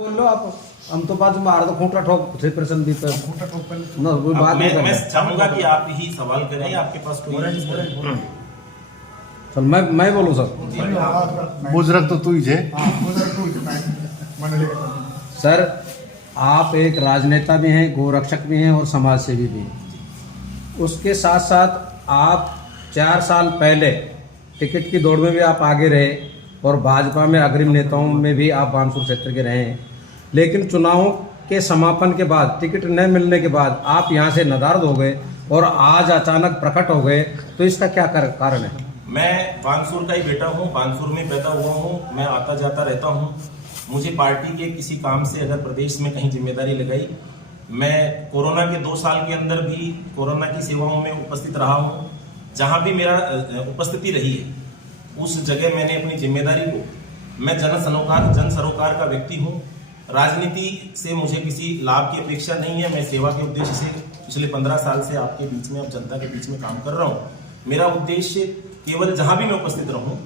बोल लो आप, हम तो बाद में मार दो खूंटा ठोक 3% भी पे ना वो बात नहीं मैं करना। चाहूंगा कि आप ही सवाल करें, आपके पास कोई चल मैं बोलूँ सर। बुजुर्ग तो तू ही छे। सर आप एक राजनेता भी हैं, गोरक्षक भी हैं और समाज सेवी भी हैं। उसके साथ साथ आप 4 साल पहले टिकट की दौड़ में भी आप आगे रहे और भाजपा में अग्रिम नेताओं में भी आप बानसूर क्षेत्र के रहे हैं। लेकिन चुनावों के समापन के बाद टिकट न मिलने के बाद आप यहाँ से नदारद हो गए और आज अचानक प्रकट हो गए, तो इसका क्या कारण है? मैं बानसूर का ही बेटा हूँ, बानसूर में पैदा हुआ हूँ, मैं आता जाता रहता हूँ। मुझे पार्टी के किसी काम से अगर प्रदेश में कहीं जिम्मेदारी लगाई, मैं कोरोना के 2 साल के अंदर भी कोरोना की सेवाओं में उपस्थित रहा हूँ। जहाँ भी मेरा उपस्थिति रही है उस जगह मैंने अपनी जिम्मेदारी को, मैं जन सरोकार का व्यक्ति हूँ। राजनीति से मुझे किसी लाभ की अपेक्षा नहीं है। मैं सेवा के उद्देश्य से पिछले 15 साल से आपके बीच में, अब जनता के बीच में काम कर रहा हूँ। मेरा उद्देश्य केवल जहाँ भी मैं उपस्थित रहूँ,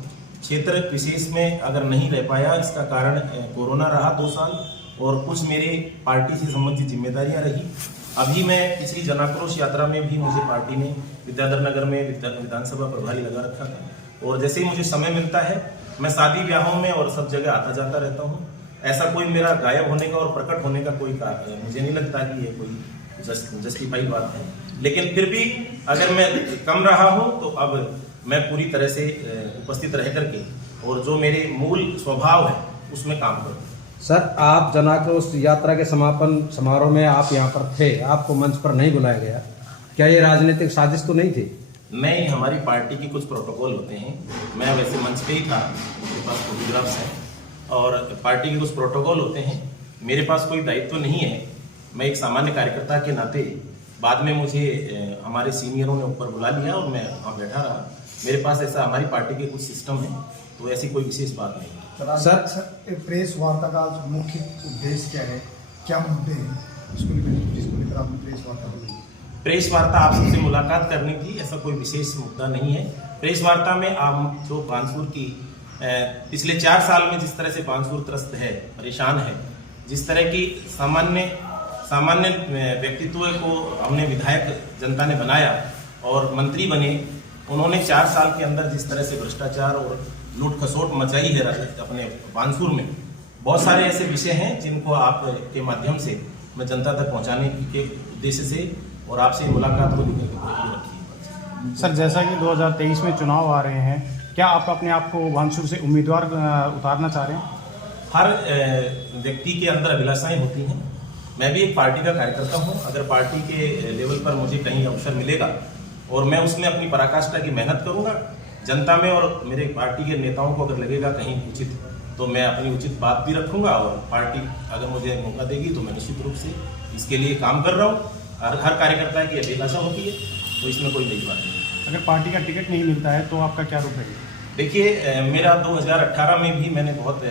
क्षेत्र विशेष में अगर नहीं रह पाया, इसका कारण कोरोना रहा 2 साल और कुछ मेरे पार्टी से संबंधित जिम्मेदारियां रही। अभी मैं पिछली जन आक्रोश यात्रा में भी मुझे पार्टी ने विद्याधर नगर में विधानसभा प्रभारी लगा रखा था और जैसे ही मुझे समय मिलता है मैं शादी ब्याहों में और सब जगह आता जाता रहता हूँ। ऐसा कोई मेरा गायब होने का और प्रकट होने का कोई मुझे नहीं लगता कि ये कोई जस्टिफाई बात है। लेकिन फिर भी अगर मैं कम रहा हूँ तो अब मैं पूरी तरह से उपस्थित रह करके और जो मेरे मूल स्वभाव है उसमें काम करूँ। सर आप जन आक्रोश यात्रा के समापन समारोह में आप यहाँ पर थे, आपको मंच पर नहीं बुलाया गया, क्या ये राजनीतिक साजिश तो नहीं थी? नहीं, हमारी पार्टी की कुछ प्रोटोकॉल होते हैं। मैं वैसे मंच पे ही था, मेरे पास फोटोग्राफ्स हैं और पार्टी के कुछ प्रोटोकॉल होते हैं। मेरे पास कोई दायित्व नहीं है। मैं एक सामान्य कार्यकर्ता के नाते बाद में मुझे हमारे सीनियरों ने ऊपर बुला लिया और मैं वहाँ बैठा रहा। मेरे पास ऐसा, हमारी पार्टी के कुछ सिस्टम है, तो ऐसी कोई विशेष बात नहीं। सर प्रेस वार्ता का मुख्य उद्देश्य क्या है, क्या मुद्दे हैं जिसको लेकर आपने प्रेस वार्ता की? प्रेस वार्ता आप सबसे मुलाकात करनी थी, ऐसा कोई विशेष मुद्दा नहीं है। प्रेस वार्ता में आप जो बानसूर की पिछले 4 साल में जिस तरह से बानसूर त्रस्त है, परेशान है, जिस तरह की सामान्य व्यक्तित्व को हमने विधायक जनता ने बनाया और मंत्री बने, उन्होंने 4 साल के अंदर जिस तरह से भ्रष्टाचार और लूट खसोट मचाई है अपने बानसूर में, बहुत सारे ऐसे विषय हैं जिनको आप के माध्यम से मैं जनता तक पहुंचाने के उद्देश्य से और आपसे मुलाकात को लेकर के रखी है। सर जैसा कि 2023 में चुनाव आ रहे हैं, क्या आप अपने आप को बानसूर से उम्मीदवार उतारना चाह रहे हैं? हर व्यक्ति के अंदर अभिलाषाएं होती हैं। मैं भी एक पार्टी का कार्यकर्ता हूं। अगर पार्टी के लेवल पर मुझे कहीं अवसर मिलेगा और मैं उसमें अपनी पराकाष्ठा की मेहनत करूंगा, जनता में और मेरे पार्टी के नेताओं को अगर लगेगा कहीं उचित, तो मैं अपनी उचित बात भी रखूंगा और पार्टी अगर मुझे मौका देगी तो मैं निश्चित रूप से इसके लिए काम कर रहा हूँ। हर कार्यकर्ता की अभिलाषा होती है, तो इसमें कोई नई बात नहीं। अगर पार्टी का टिकट नहीं मिलता है तो आपका क्या रूप है? देखिए, मेरा 2018 में भी मैंने बहुत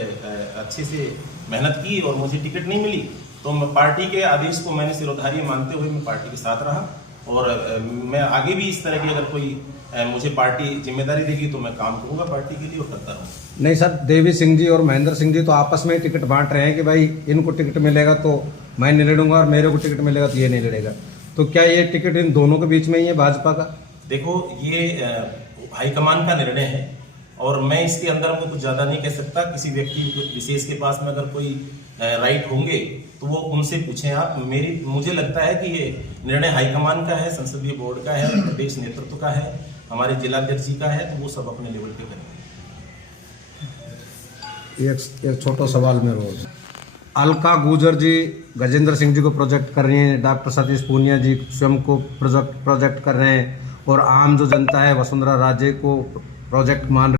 अच्छे से मेहनत की और मुझे टिकट नहीं मिली, तो पार्टी के आदेश को मैंने सिरोधार्य मानते हुए मैं पार्टी के साथ रहा और मैं आगे भी इस तरह की अगर कोई मुझे पार्टी जिम्मेदारी देगी तो मैं काम करूंगा पार्टी के लिए और करता रहूँ। नहीं सर, देवी सिंह जी और महेंद्र सिंह जी तो आपस में टिकट बांट रहे हैं कि भाई इनको टिकट मिलेगा तो मैं नहीं लड़ूंगा और मेरे को टिकट मिलेगा तो ये नहीं लड़ेगा, तो क्या ये टिकट इन दोनों के बीच में ही है भाजपा का? देखो, ये हाईकमान का निर्णय है और मैं इसके अंदर कुछ ज्यादा नहीं कह सकता। किसी व्यक्ति विशेष के पास में अगर कोई राइट होंगे तो वो उनसे पूछें आप। मुझे लगता है कि ये निर्णय हाईकमान का है, संसदीय बोर्ड का है, प्रदेश नेतृत्व का है, हमारे जिलाध्यक्ष जी का है, तो वो सब अपने लेवल पे करेंगे। एक छोटा सवाल में रोज अलका गुजर जी गजेंद्र सिंह जी को प्रोजेक्ट कर रही हैं, डॉक्टर सतीश पूनिया जी स्वयं को प्रोजेक्ट कर रहे हैं और आम जो जनता है वसुंधरा राजे को प्रोजेक्ट मान